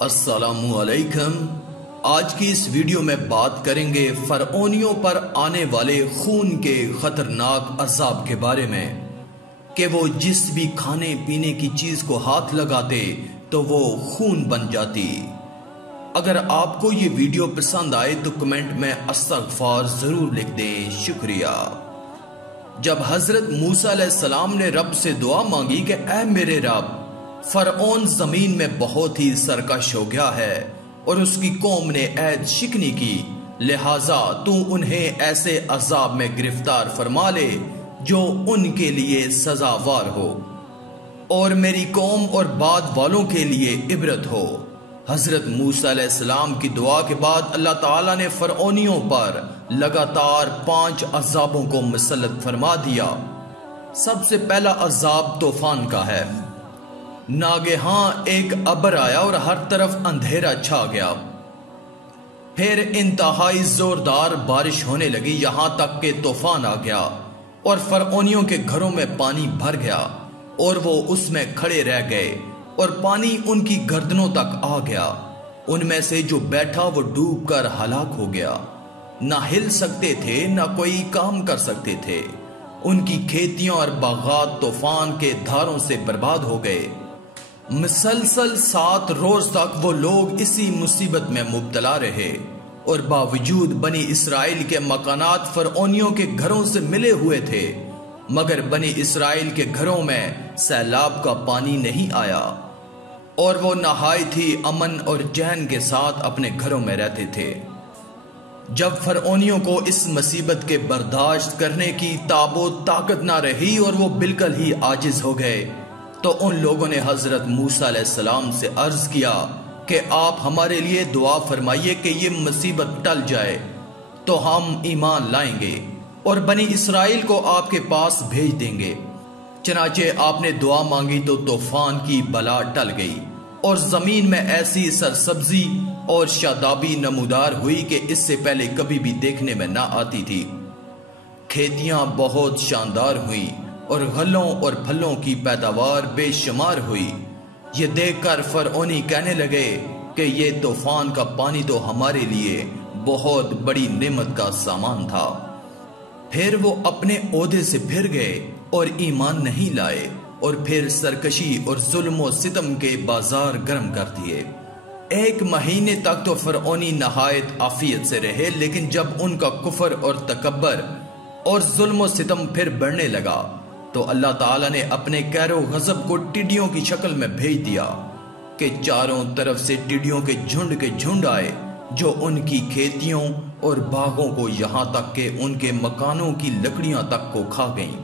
السلام علیکم۔ آج کی اس ویڈیو میں بات کریں گے فرعونیوں پر آنے والے خون کے خطرناک عذاب کے بارے میں کہ وہ جس بھی کھانے پینے کی چیز کو ہاتھ لگاتے تو وہ خون بن جاتی۔ اگر آپ کو یہ ویڈیو پسند آئے تو کمنٹ میں استغفار ضرور لکھ دیں، شکریہ۔ جب حضرت موسیٰ علیہ السلام نے رب سے دعا مانگی کہ اے میرے رب، فرعون زمین میں بہت ہی سرکش ہو گیا ہے اور اس کی قوم نے عہد شکنی کی، لہٰذا تو انہیں ایسے عذاب میں گرفتار فرما لے جو ان کے لیے سزاوار ہو اور میری قوم اور بعد والوں کے لیے عبرت ہو۔ حضرت موسیٰ علیہ السلام کی دعا کے بعد اللہ تعالیٰ نے فرعونیوں پر لگاتار 5 عذابوں کو مسلط فرما دیا۔ سب سے پہلا عذاب طوفان کا ہے۔ ناگہاں ایک ابر آیا اور ہر طرف اندھیرا چھا گیا، پھر انتہائی زوردار بارش ہونے لگی، یہاں تک کہ طوفان آ گیا اور فرعونیوں کے گھروں میں پانی بھر گیا اور وہ اس میں کھڑے رہ گئے اور پانی ان کی گردنوں تک آ گیا۔ ان میں سے جو بیٹھا وہ ڈوب کر ہلاک ہو گیا، نہ ہل سکتے تھے نہ کوئی کام کر سکتے تھے۔ ان کی کھیتیاں اور باغات طوفان کے دھاروں سے برباد ہو گئے۔ مسلسل 7 روز تک وہ لوگ اسی مصیبت میں مبتلا رہے اور باوجود بنی اسرائیل کے مکانات فرعونیوں کے گھروں سے ملے ہوئے تھے، مگر بنی اسرائیل کے گھروں میں سیلاب کا پانی نہیں آیا اور وہ نہایت ہی امن اور چین کے ساتھ اپنے گھروں میں رہتے تھے۔ جب فرعونیوں کو اس مصیبت کے برداشت کرنے کی تاب و طاقت نہ رہی اور وہ بالکل ہی عاجز ہو گئے تو ان لوگوں نے حضرت موسیٰ علیہ السلام سے عرض کیا کہ آپ ہمارے لیے دعا فرمائیے کہ یہ مصیبت ٹل جائے تو ہم ایمان لائیں گے اور بنی اسرائیل کو آپ کے پاس بھیج دیں گے۔ چنانچہ آپ نے دعا مانگی تو طوفان کی بلا ٹل گئی اور زمین میں ایسی سرسبزی اور شادابی نمودار ہوئی کہ اس سے پہلے کبھی بھی دیکھنے میں نہ آتی تھی۔ کھیتیاں بہت شاندار ہوئیں اور غلوں اور پھلوں کی پیداوار بے شمار ہوئی۔ یہ دیکھ کر فرعونی کہنے لگے کہ یہ طوفان کا پانی تو ہمارے لیے بہت بڑی نعمت کا سامان تھا۔ پھر وہ اپنے عہدے سے پھر گئے اور ایمان نہیں لائے اور پھر سرکشی اور ظلم و ستم کے بازار گرم کر دیے۔ 1 مہینے تک تو فرعونی نہایت عافیت سے رہے، لیکن جب ان کا کفر اور تکبر اور ظلم و ستم پھر بڑھنے لگا تو اللہ تعالیٰ نے اپنے قہر و غضب کو ٹڈیوں کی شکل میں بھیج دیا کہ چاروں طرف سے ٹڈیوں کے جھنڈ آئے جو ان کی کھیتیوں اور باغوں کو یہاں تک کہ ان کے مکانوں کی لکڑیاں تک کو کھا گئیں،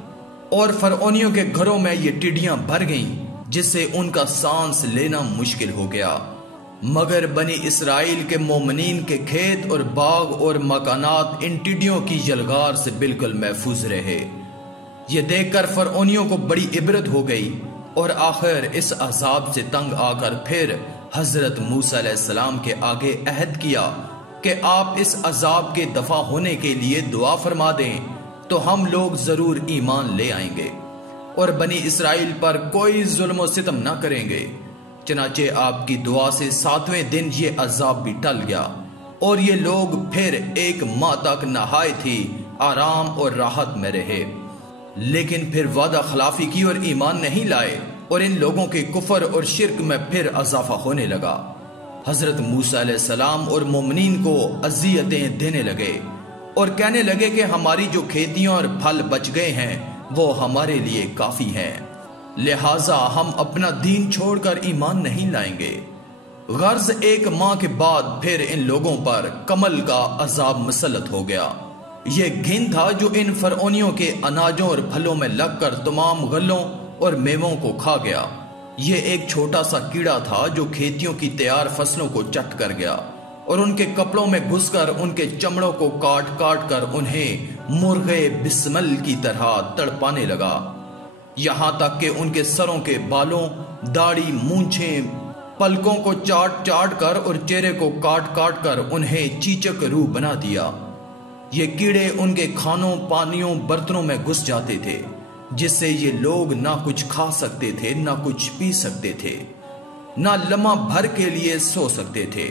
اور فرعونیوں کے گھروں میں یہ ٹڈیاں بھر گئیں جس سے ان کا سانس لینا مشکل ہو گیا، مگر بنی اسرائیل کے مومنین کے کھیت اور باغ اور مکانات ان ٹڈیوں کی یلغار سے بالکل محفوظ رہے۔ یہ دیکھ کر فرعونیوں کو بڑی عبرت ہو گئی اور آخر اس عذاب سے تنگ آ کر پھر حضرت موسیٰ علیہ السلام کے آگے عہد کیا کہ آپ اس عذاب کے دفع ہونے کے لیے دعا فرما دیں تو ہم لوگ ضرور ایمان لے آئیں گے اور بنی اسرائیل پر کوئی ظلم و ستم نہ کریں گے۔ چنانچہ آپ کی دعا سے 7ویں دن یہ عذاب بھی ٹل گیا اور یہ لوگ پھر 1 ماہ تک نہایت ہی آرام اور راحت میں رہے، لیکن پھر وعدہ خلافی کی اور ایمان نہیں لائے اور ان لوگوں کے کفر اور شرک میں پھر اضافہ ہونے لگا۔ حضرت موسیٰ علیہ السلام اور مومنین کو اذیتیں دینے لگے اور کہنے لگے کہ ہماری جو کھیتیاں اور پھل بچ گئے ہیں وہ ہمارے لیے کافی ہیں، لہٰذا ہم اپنا دین چھوڑ کر ایمان نہیں لائیں گے۔ غرض 1 ماہ کے بعد پھر ان لوگوں پر کمل کا عذاب مسلط ہو گیا۔ یہ گھن تھا جو ان فرعونیوں کے اناجوں اور پھلوں میں لگ کر تمام غلوں اور میووں کو کھا گیا۔ یہ ایک چھوٹا سا کیڑا تھا جو کھیتیوں کی تیار فصلوں کو چٹ کر گیا اور ان کے کپڑوں میں گھس کر ان کے چمڑوں کو کاٹ کاٹ کر انہیں مرغے بسمل کی طرح تڑپانے لگا، یہاں تک کہ ان کے سروں کے بالوں، داڑھی، مونچھیں، پلکوں کو چاٹ چاٹ کر اور چہرے کو کاٹ کاٹ کر انہیں چیچک روح بنا دیا۔ یہ کیڑے ان کے کھانوں، پانیوں، برتنوں میں گھس جاتے تھے، جس سے یہ لوگ نہ کچھ کھا سکتے تھے نہ کچھ پی سکتے تھے۔ نہ لمحہ بھر کے لیے سو سکتے تھے،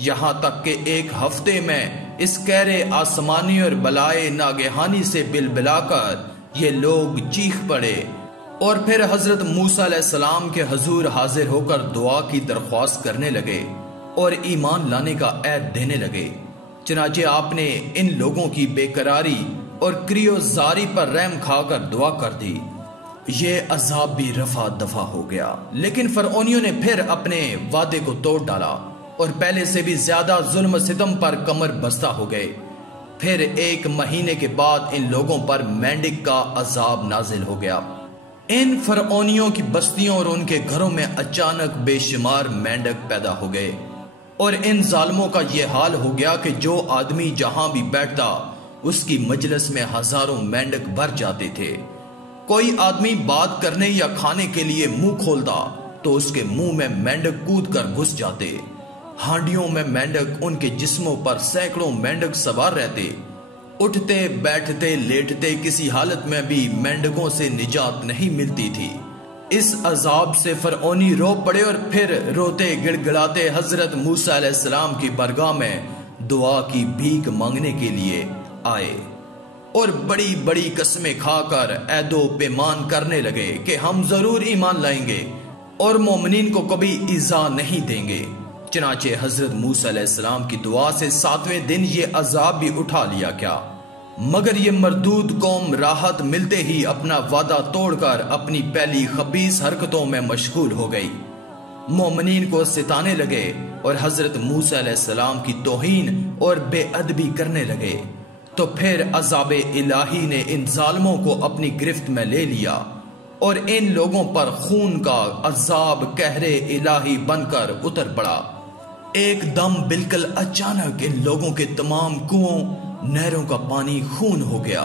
یہاں تک کہ ایک ہفتے میں اس قہر آسمانی اور بلائے ناگہانی سے بلبلا کر یہ لوگ چیخ پڑے اور پھر حضرت موسیٰ علیہ السلام کے حضور حاضر ہو کر دعا کی درخواست کرنے لگے اور ایمان لانے کا عہد دینے لگے۔ چنانچہ آپ نے ان لوگوں کی بے قراری اور کریو زاری پر رحم کھا کر دعا کر دی۔ یہ عذاب بھی رفع دفع ہو گیا، لیکن فرعونیوں نے پھر اپنے وعدے کو توڑ ڈالا اور پہلے سے بھی زیادہ ظلم و ستم پر کمر بستہ ہو گئے۔ پھر 1 مہینے کے بعد ان لوگوں پر مینڈک کا عذاب نازل ہو گیا۔ ان فرعونیوں کی بستیوں اور ان کے گھروں میں اچانک بے شمار مینڈک پیدا ہو گئے، اور ان ظالموں کا یہ حال ہو گیا کہ جو آدمی جہاں بھی بیٹھتا اس کی مجلس میں ہزاروں مینڈک بھر جاتے تھے۔ کوئی آدمی بات کرنے یا کھانے کے لیے منہ کھولتا تو اس کے منہ میں مینڈک کود کر گھس جاتے۔ ہانڈیوں میں مینڈک، ان کے جسموں پر سینکڑوں مینڈک سوار رہتے۔ اٹھتے بیٹھتے لیٹتے کسی حالت میں بھی مینڈکوں سے نجات نہیں ملتی تھی۔ اس عذاب سے فرعونی رو پڑے اور پھر روتے گڑ گڑاتے حضرت موسیٰ علیہ السلام کی بارگاہ میں دعا کی بھیک مانگنے کے لیے آئے اور بڑی بڑی قسمیں کھا کر عہد و پیمان کرنے لگے کہ ہم ضرور ایمان لائیں گے اور مومنین کو کبھی ایذا نہیں دیں گے۔ چنانچہ حضرت موسیٰ علیہ السلام کی دعا سے 7ویں دن یہ عذاب بھی اٹھا لیا گیا، مگر یہ مردود قوم راحت ملتے ہی اپنا وعدہ توڑ کر اپنی پہلی خبیث حرکتوں میں مشغول ہو گئی۔ مومنین کو ستانے لگے اور حضرت موسیٰ علیہ السلام کی توہین اور بے ادبی کرنے لگے۔ تو پھر عذاب الہی نے ان ظالموں کو اپنی گرفت میں لے لیا اور ان لوگوں پر خون کا عذاب قہر الہی بن کر اتر پڑا۔ ایک دم بالکل اچانک ان لوگوں کے تمام کنووں، نہروں کا پانی خون ہو گیا۔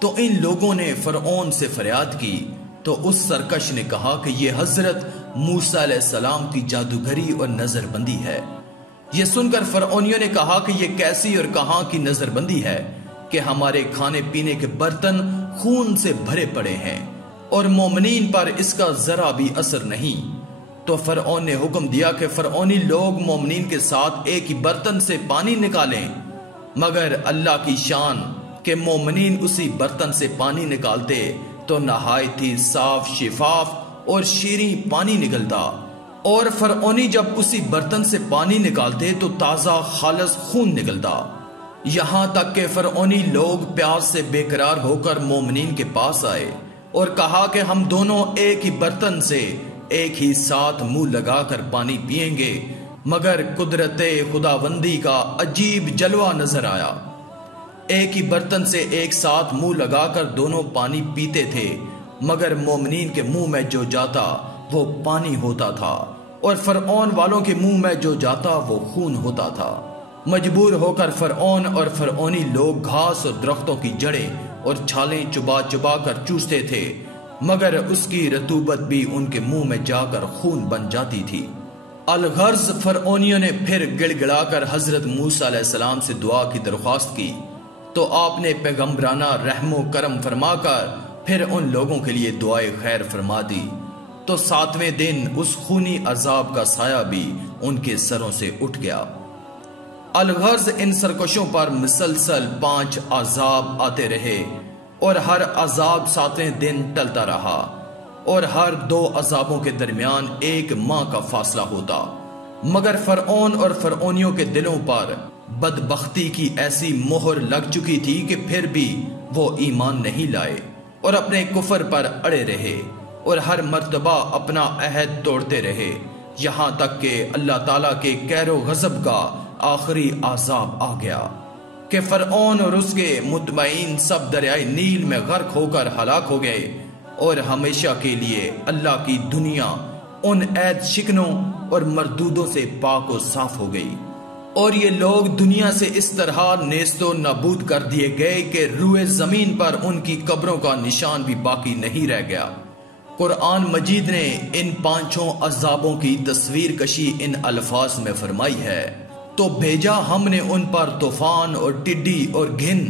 تو ان لوگوں نے فرعون سے فریاد کی، تو اس سرکش نے کہا کہ یہ حضرت موسیٰ علیہ السلام کی جادوگری اور نظر بندی ہے۔ یہ سن کر فرعونیوں نے کہا کہ یہ کیسی اور کہاں کی نظر بندی ہے کہ ہمارے کھانے پینے کے برتن خون سے بھرے پڑے ہیں اور مومنین پر اس کا ذرا بھی اثر نہیں۔ تو فرعون نے حکم دیا کہ فرعونی لوگ مومنین کے ساتھ ایک ہی برتن سے پانی نکالیں، مگر اللہ کی شان کہ مومنین اسی برتن سے پانی نکالتے تو نہایت ہی صاف شفاف اور شیریں پانی نکلتا، اور فرعونی جب اسی برتن سے پانی نکالتے تو تازہ خالص خون نکلتا۔ یہاں تک کہ فرعونی لوگ پیاس سے بے قرار ہو کر مومنین کے پاس آئے اور کہا کہ ہم دونوں ایک ہی برتن سے ایک ہی ساتھ منہ لگا کر پانی پیئیں گے، مگر قدرت خداوندی کا عجیب جلوہ نظر آیا۔ ایک ہی برتن سے ایک ساتھ منہ لگا کر دونوں پانی پیتے تھے، مگر مومنین کے منہ میں جو جاتا وہ پانی ہوتا تھا اور فرعون والوں کے منہ میں جو جاتا وہ خون ہوتا تھا۔ مجبور ہو کر فرعون اور فرعونی لوگ گھاس اور درختوں کی جڑیں اور چھالیں چبا چبا کر چوستے تھے، مگر اس کی رطوبت بھی ان کے منہ میں جا کر خون بن جاتی تھی۔ الغرض فرعونیوں نے پھر گڑ گڑا کر حضرت موسیٰ علیہ السلام سے دعا کی درخواست کی، تو آپ نے پیغمبرانہ رحم و کرم فرما کر پھر ان لوگوں کے لیے دعائے خیر فرما دی۔ تو 7ویں دن اس خونی عذاب کا سایہ بھی ان کے سروں سے اٹھ گیا۔ الغرض ان سرکشوں پر مسلسل 5 عذاب آتے رہے اور ہر عذاب 7ویں دن ٹلتا رہا، اور ہر 2 عذابوں کے درمیان 1 ماہ کا فاصلہ ہوتا، مگر فرعون اور فرعونیوں کے دلوں پر بدبختی کی ایسی مہر لگ چکی تھی کہ پھر بھی وہ ایمان نہیں لائے اور اپنے کفر پر اڑے رہے اور ہر مرتبہ اپنا عہد توڑتے رہے، یہاں تک کہ اللہ تعالیٰ کے قہر و غضب کا آخری عذاب آ گیا کہ فرعون اور اس کے متبعین سب دریائے نیل میں غرق ہو کر ہلاک ہو گئے، اور ہمیشہ کے لیے اللہ کی دنیا ان عہد شکنوں اور مردودوں سے پاک و صاف ہو گئی، اور یہ لوگ دنیا سے اس طرح نیست و نابود کر دیے گئے کہ روئے زمین پر ان کی قبروں کا نشان بھی باقی نہیں رہ گیا۔ قرآن مجید نے ان 5 عذابوں کی تصویر کشی ان الفاظ میں فرمائی ہے، تو بھیجا ہم نے ان پر طوفان اور ٹڈی اور گھن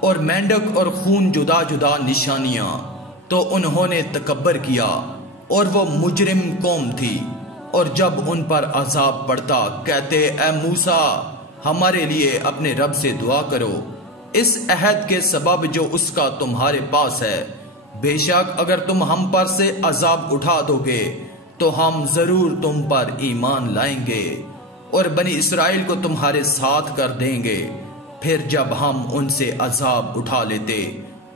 اور مینڈک اور خون جدا جدا نشانیاں، تو انہوں نے تکبر کیا اور وہ مجرم قوم تھی، اور جب ان پر عذاب پڑتا کہتے اے موسیٰ ہمارے لیے اپنے رب سے دعا کرو اس عہد کے سبب جو اس کا تمہارے پاس ہے، بے شک اگر تم ہم پر سے عذاب اٹھا دو گے تو ہم ضرور تم پر ایمان لائیں گے اور بنی اسرائیل کو تمہارے ساتھ کر دیں گے۔ پھر جب ہم ان سے عذاب اٹھا لیتے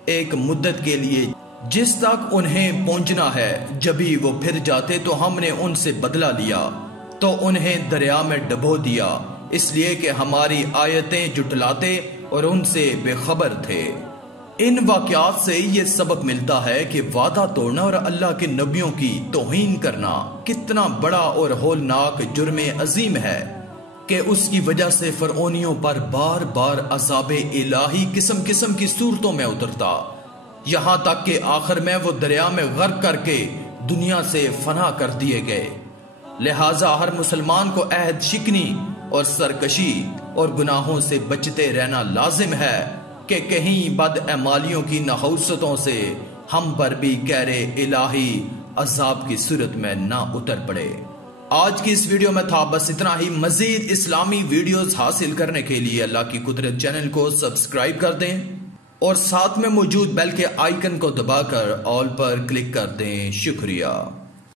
ایک مدت کے لیے جس تک انہیں پہنچنا ہے، جبھی وہ پھر جاتے تو ہم نے ان سے بدلہ لیا تو انہیں دریا میں ڈبو دیا، اس لیے کہ ہماری آیتیں جھٹلاتے اور ان سے بے خبر تھے۔ ان واقعات سے یہ سبق ملتا ہے کہ وعدہ توڑنا اور اللہ کے نبیوں کی توہین کرنا کتنا بڑا اور ہولناک جرم عظیم ہے کہ اس کی وجہ سے فرعونیوں پر بار بار عذاب الہی قسم قسم کی صورتوں میں اترتا، یہاں تک کہ آخر میں وہ دریا میں غرق کر کے دنیا سے فنا کر دیے گئے۔ لہٰذا ہر مسلمان کو عہد شکنی اور سرکشی اور گناہوں سے بچتے رہنا لازم ہے کہ کہیں بد اعمالیوں کی نحوستوں سے ہم پر بھی قہر الہی عذاب کی صورت میں نہ اتر پڑے۔ آج کی اس ویڈیو میں تھا بس اتنا ہی۔ مزید اسلامی ویڈیوز حاصل کرنے کے لیے اللہ کی قدرت چینل کو سبسکرائب کر دیں اور ساتھ میں موجود بیل کے آئیکن کو دبا کر آل پر کلک کر دیں۔ شکریہ۔